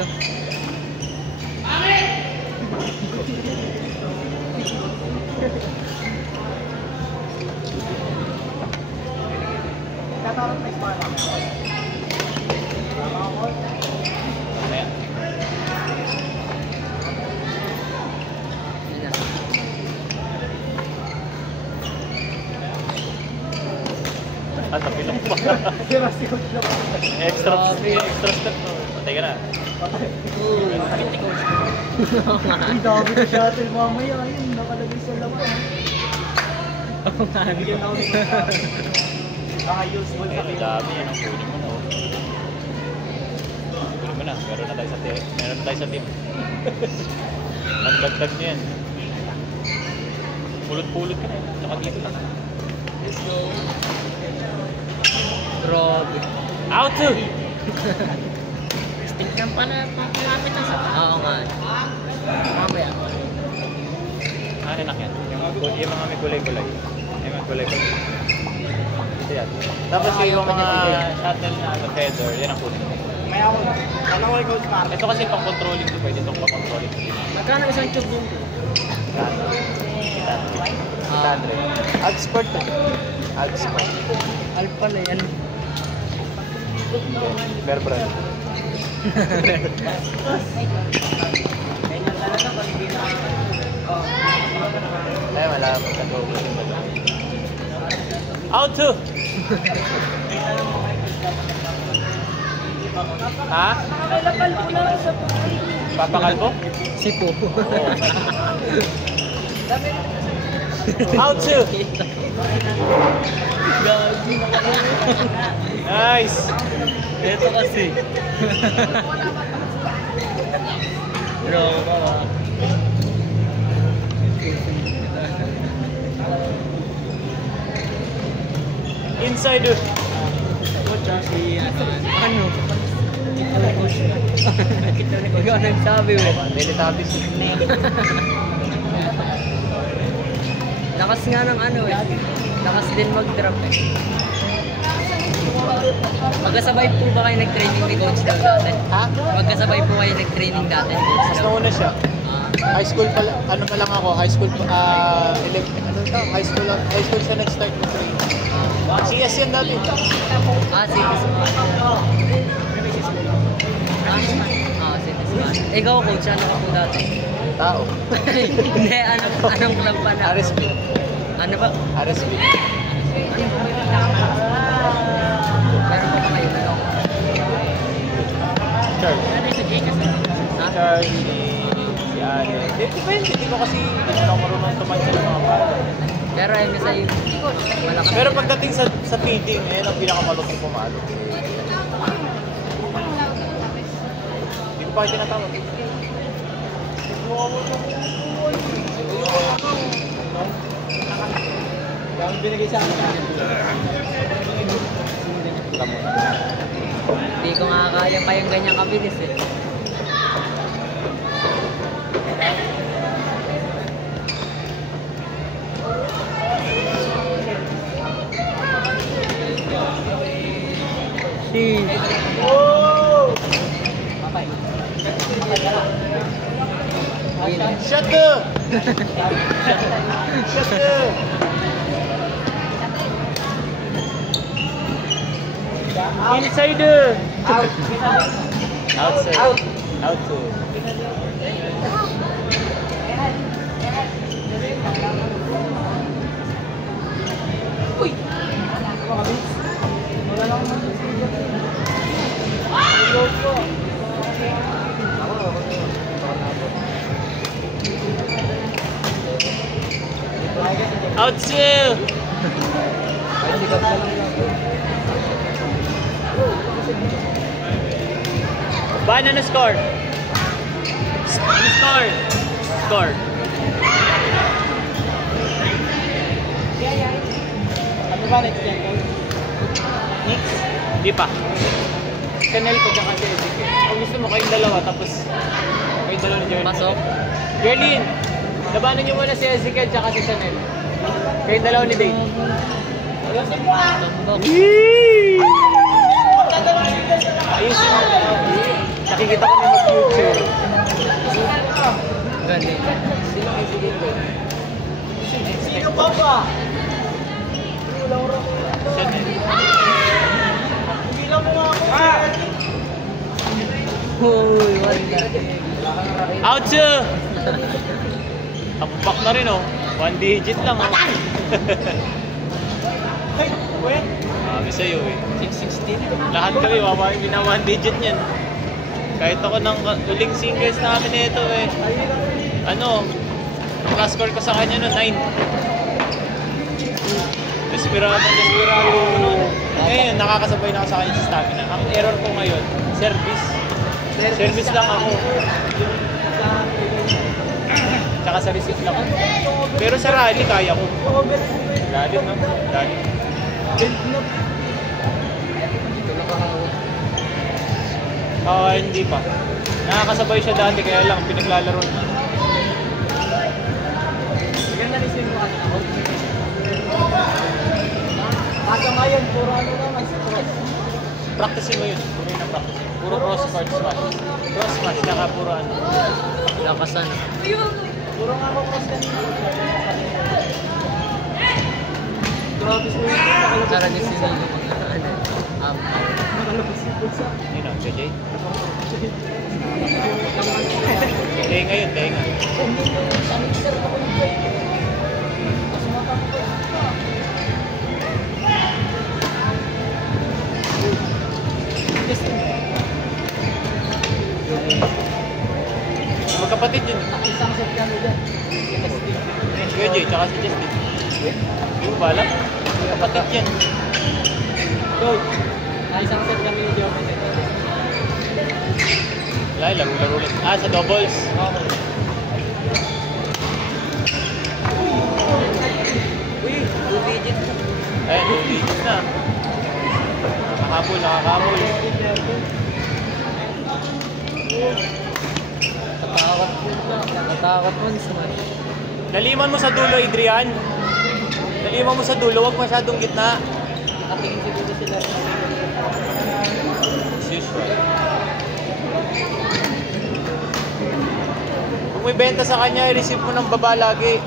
oh. Tatawag na isma lang. Tapi lang pa. Extra step to. Patay ka na. Ang dami na shuttle mamaya. Ayun, nakalagay sa laman. Bigyan ako nito. Useful sa Ang dami yan. Ang kunin mo na. Kunin mo na. Meron na tayo sa team. Ang dagdag niya yan. Pulot-pulot ka na yun. Tsaka dito lang. Let's go. Grabe. Out to! Stick cam pa na papalapit na sa... Oo nga. Mamaya. Anak yan. Yung mga may kulay-kulay. Yung mga kulay-kulay. Ito yan. Tapos yung mga shuttle na feather, yan ang kunin. May ako. Ano ko yung smart? Ito kasi pang-controlling to. Pwede itong pang-controlling. Magkano isang tube yun? 800. Expert to. Expert. Alpha na yan. Bear brand. Ay, wala pa sa go. Out to! Ha? Papakalbo? Sipo. Out to! Nice! Ito kasi. Bro, Inside. Ano? Ikaw nagsabi mo. Teletubbies. Lakas nga ng ano eh. Lakas din mag-drop eh. Magkasabay po ba kayo nag-training ni Coach daw dati? Ha? Magkasabay po kayo nag-training dati ni Coach Mas daw? nauna siya. High school pa ano pa lang ako, high school high school siya nag-start ng training. CS yan dati. Sige. Sige. Ikaw Coach, ano ka po dati? Tao. Hindi, anong club pa na? RSP. Ano ba? RSP. Meron po ba kayo na lang? Charge. Ha? Charge si Ale. Depende, hindi ko kasi hindi ako marunong tumansin ng mga bala. Pero MSI, malakas. Pero pagdating sa feeding, eh, ang pinakamaluping pumalo. Hindi ko pa kayo tinatawag. Yung binigay sa akin. Hindi ko nga kaya pa yung ganyang kabilis eh. Shut up! Shut up! Inside! Out! Outside! Out! Outside! Uy! Wala lang naman. Outside! Ban, ano score? Ano score? Score. Ano ba next yan? Next? Di pa. Chanel ko tsaka si Ezekiel. Kung gusto mo kayong dalawa, tapos kayong dalawa ni Jerlyn. Pasok. Jerlyn! Labanan niyo muna si Ezekiel tsaka si Chanel. Kayong dalawa ni Dave. Ayusin mo. Nakikita ko na mag-view. Uy, wala. Ouch! Tampak na rin oh. 1 digit lang oh. Sabi sa'yo eh. 616. Lahat kami, hindi na 1 digit niyan. Kahit ako ng uling singles namin ito eh. Ano, ang last score ko sa kanya no, 9. Desperado. Ngayon, nakakasabay na ako sa kanya sa stamina. Ang error ko ngayon, service. Service lang ako. Tsaka sa receive lang. Pero sa rally, kaya ko. Lalim no? Lalim. Hindi pa. Nakakasabay siya dati, kaya lang pinaglalaro niya. Maganda rin siya yung ako. Ngayon, puro ano naman, stress. Practicein mo yun. Puro yun ang practice. Puro cross card smash. Cross smash, tsaka puro ano. Lakasan. Puro nga ako cross kanina. Grabe sa yun. Tara din si Nino mag-ano. Nakalabas yung bulsa. Yun o, JJ. Tenga yun, tenga. Sa mixer ako yung pwede. Mas matangkot. Magkapatid yun. Isang set kami dyan. Kuya Jay, tsaka si Justin. Hindi mo ba alam? Magkapatid yan. Coach, isang set kami ni Joe. Wala, laro-laro lang. Sa doubles. Uy, 2 digit. Ayan, 2 digits na. Nakakabol. Natakot mo smash. Naliman mo sa dulo, Adrian. Naliman mo sa dulo, huwag masyadong gitna. Atingin siguro sila. As usual. Kung may benta sa kanya, i-receive mo ng baba lagi.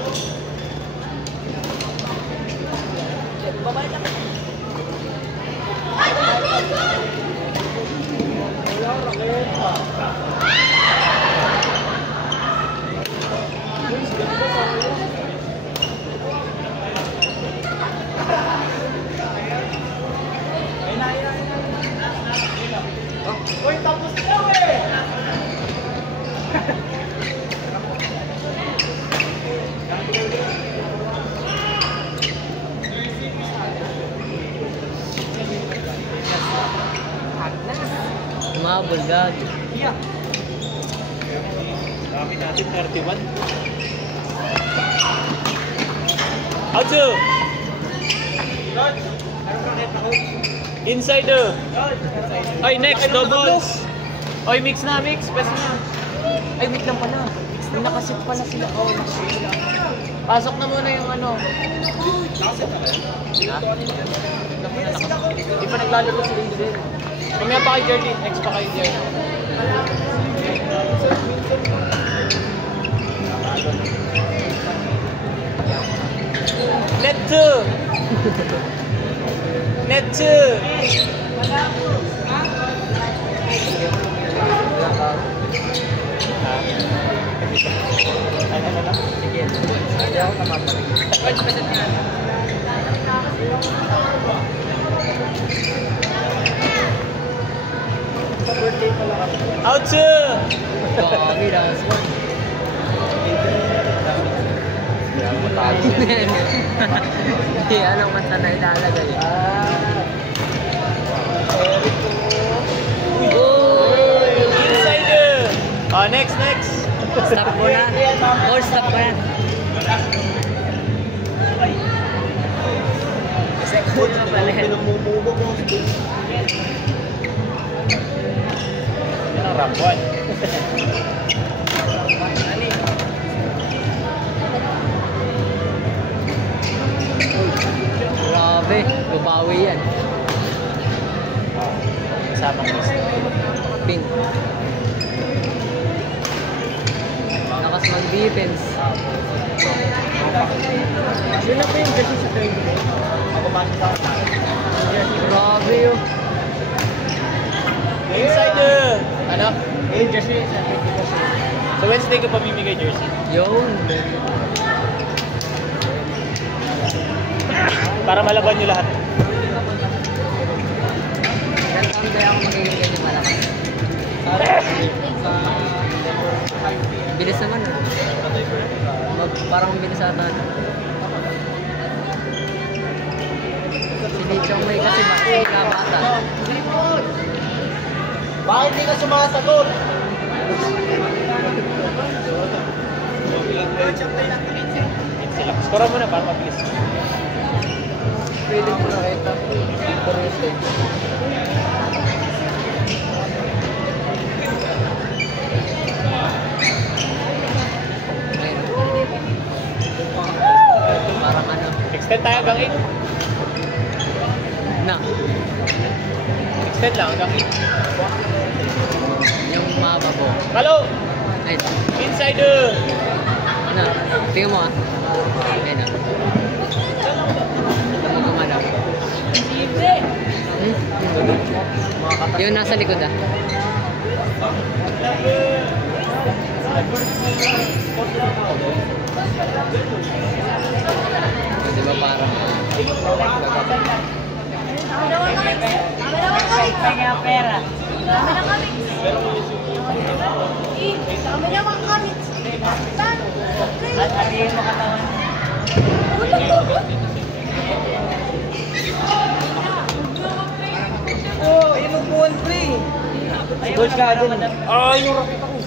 Uy, tapos na eh! Umabol, gag. Yeah. Dami natin, 31. Outso! Inside the. Ay, next, doubles. Oy, mix na, mix. Pwes na. Ay, wait lang pala. May nakasit pala sila. Oh, Pasok na muna yung ano. Di pa naglalaro si Adrian. Kumaya pa kay Jerry. Next pa kay Jerry. Net 2. Net 2. Sige. Hindi ako namapalik. Out 2. Gagi, das mo. Hindi, anong kanta na ilalagay? Inside. Next. Stop mo na. Or stop mo yan. Second na pala yan. Yan ang rank 1. Grabe, babawi yan. Kasamang list. Pink. Lakas mag-defense. Yun na po yung kasi sa third day. Ako masok ako. Grabe yun. Inside. Ano? Jersey, 70%. Sa Wednesday ko pamimigay jersey. Yun. Para malaban nyo lahat. Ilan taon kaya ako magiging ganyan malakas? Bilis naman. Parang bilis ata. Si Lichong May kasi bata. Bakit hindi ka sumasagot? Sila. Score mo na para mabilis. Pwede ko nakita. Parang ano. Extend tayo hanggang 8. Na. Extend lang hanggang 8. Yung mahaba po. Hello! Ay. Insider! Na. Tingnan mo ah. Ayun na. Gumalaw. Yun nasa likod ah. Di ba parang pera. Kami naman kami. Alihin mo katawan. Oh, yun ang buwan pre. Gold Garden. Ah, yung rocket ako.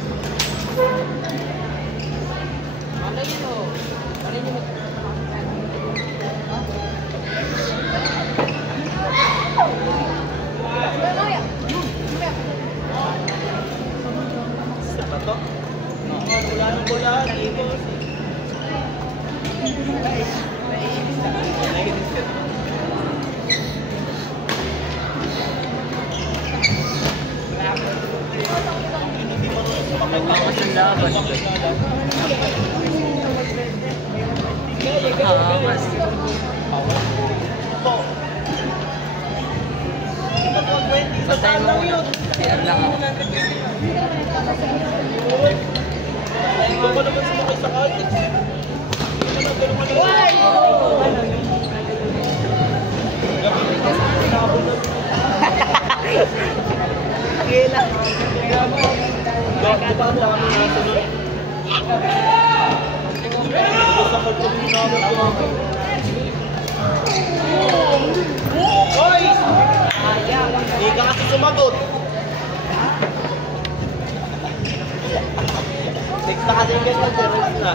nagbawas ng laban. Mas. Patay mo muna. Siyan lang ako. Ikaw pa naman sumakay sa cottage. Gila. Di ba ang dami nasunod? Sa pagkakas namin ko. Hoy! Hindi ka kasi sumagot. Next na kasi yung guest nag-rest na.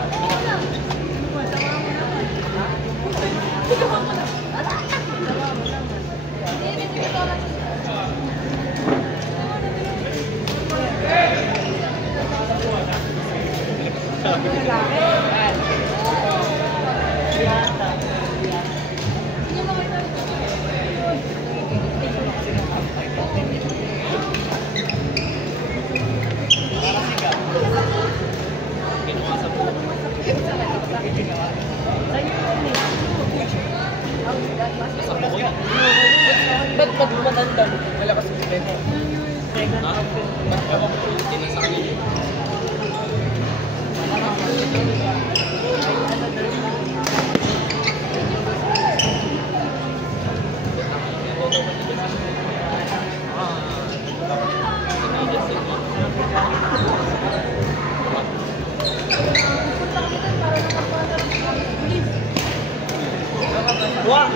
Ba't pag matanda, malakas ang bibenta? Ha? Ba't ka mapulitin na sa kanila? Wah!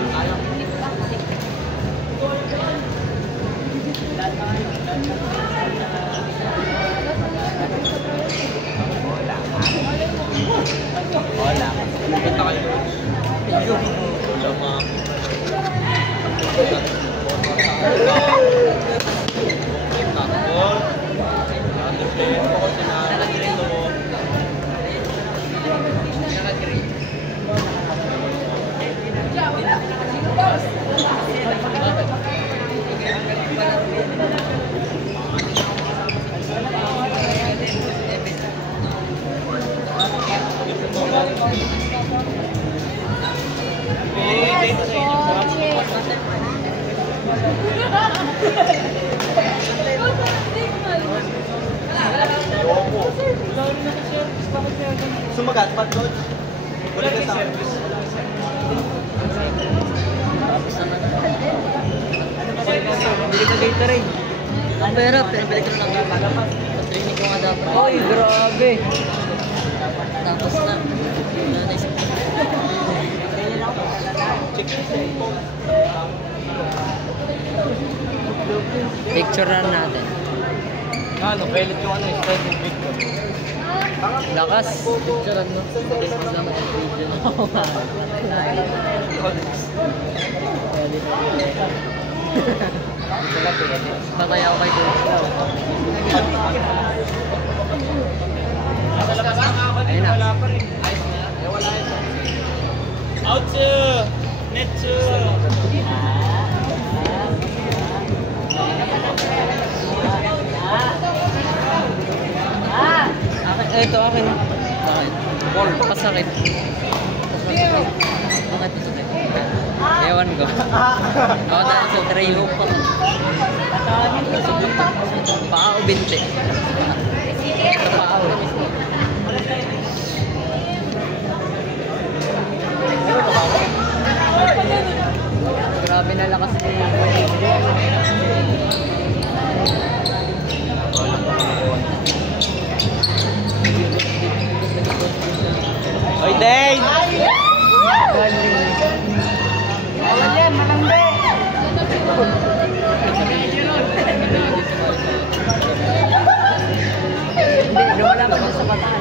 Wala. Punta kayo. Lama. Sumagat, ba't doon? Wala ka service. Bili ka Gatorade. Ang pera, pero bili ko na lang dapat. Training ko nga dapat. Oy, grabe. Tapos na. Naisip ko. Picture na natin. Ano, pilot yung ano, stressing picture. Lakas. Picture ano? Christmas naman yung video. Oo nga. Patay ako kay Coach. Ayun na. Out to! Net to! Ito akin. Bakit? Ball. Pasakit. Bakit pasakit? Ewan ko. Ako dahil sa trail pa. Paa o binte? Paa o. Grabe na lakas niya. Oy, Dane! Wala, malambe. Hindi, nawala pa sa pataan.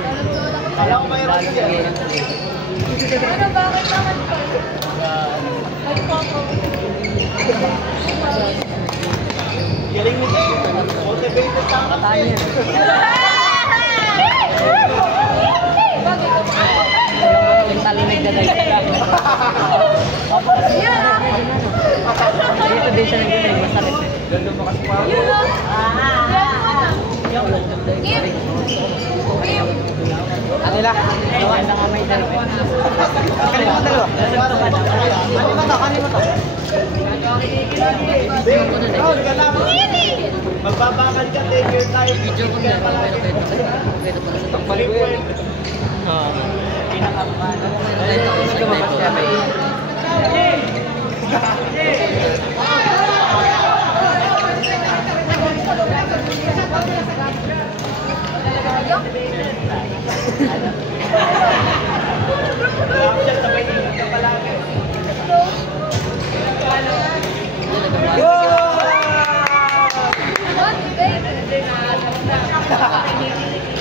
Kala ko mayroon siya. Ano, bakit naman pa? Galing mo Dane. Motivated ka ka. Pataan yan. Yung talinig na dahil. Dito din siya nag-gulay, masakit. Ganda mo kasi pa. Ano nila? Gawa na kamay dalawa. Kanin mo dalawa. Kanin mo to, kanin mo to. Raul, gala mo. Magbabakan ka, take your time. Video ko na, pero pwede pala sa Balik mo eh. Oo. Pinakaman. Ito ako sa ito.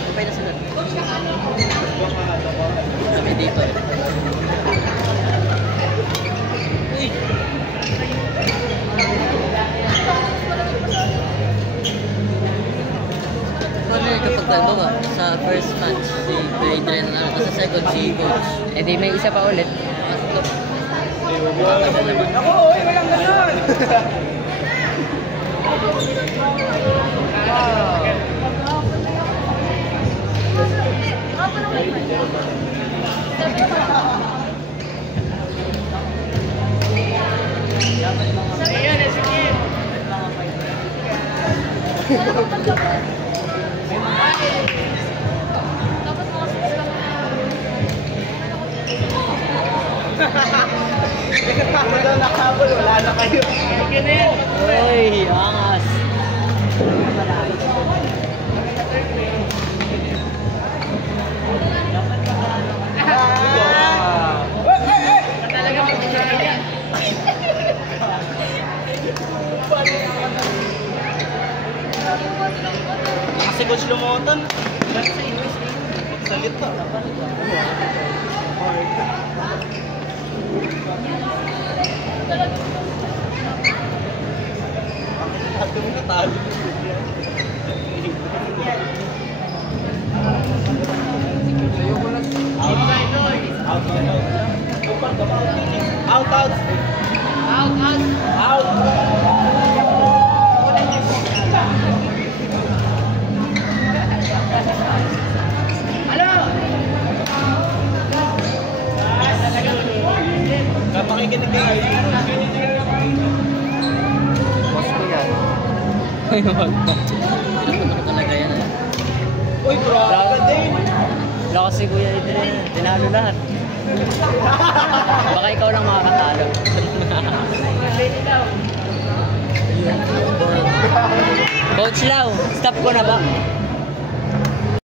Kapay na sunod. Kami dito. Uy! Paano yung kapag ba? Sa first match, si Adrian na tapos sa second, si Coach. Eh di may isa pa ulit. Pasok. Makakasal naman. Ako, oy, walang ganun. Ako daw nakabol, wala na kayo. Uy, angas. Kasi Coach Lumotan. Salita. Ako mo natalo. Out, out. Kapakikinig kayo. Boss ko yan. Uy, wag pa. Pinapunta ko talaga yan. Uy, grabe din. Lakas si Kuya Adrian. Tinalo lahat. Baka ikaw lang makakatalo. Coach Lau, stop ko na ba?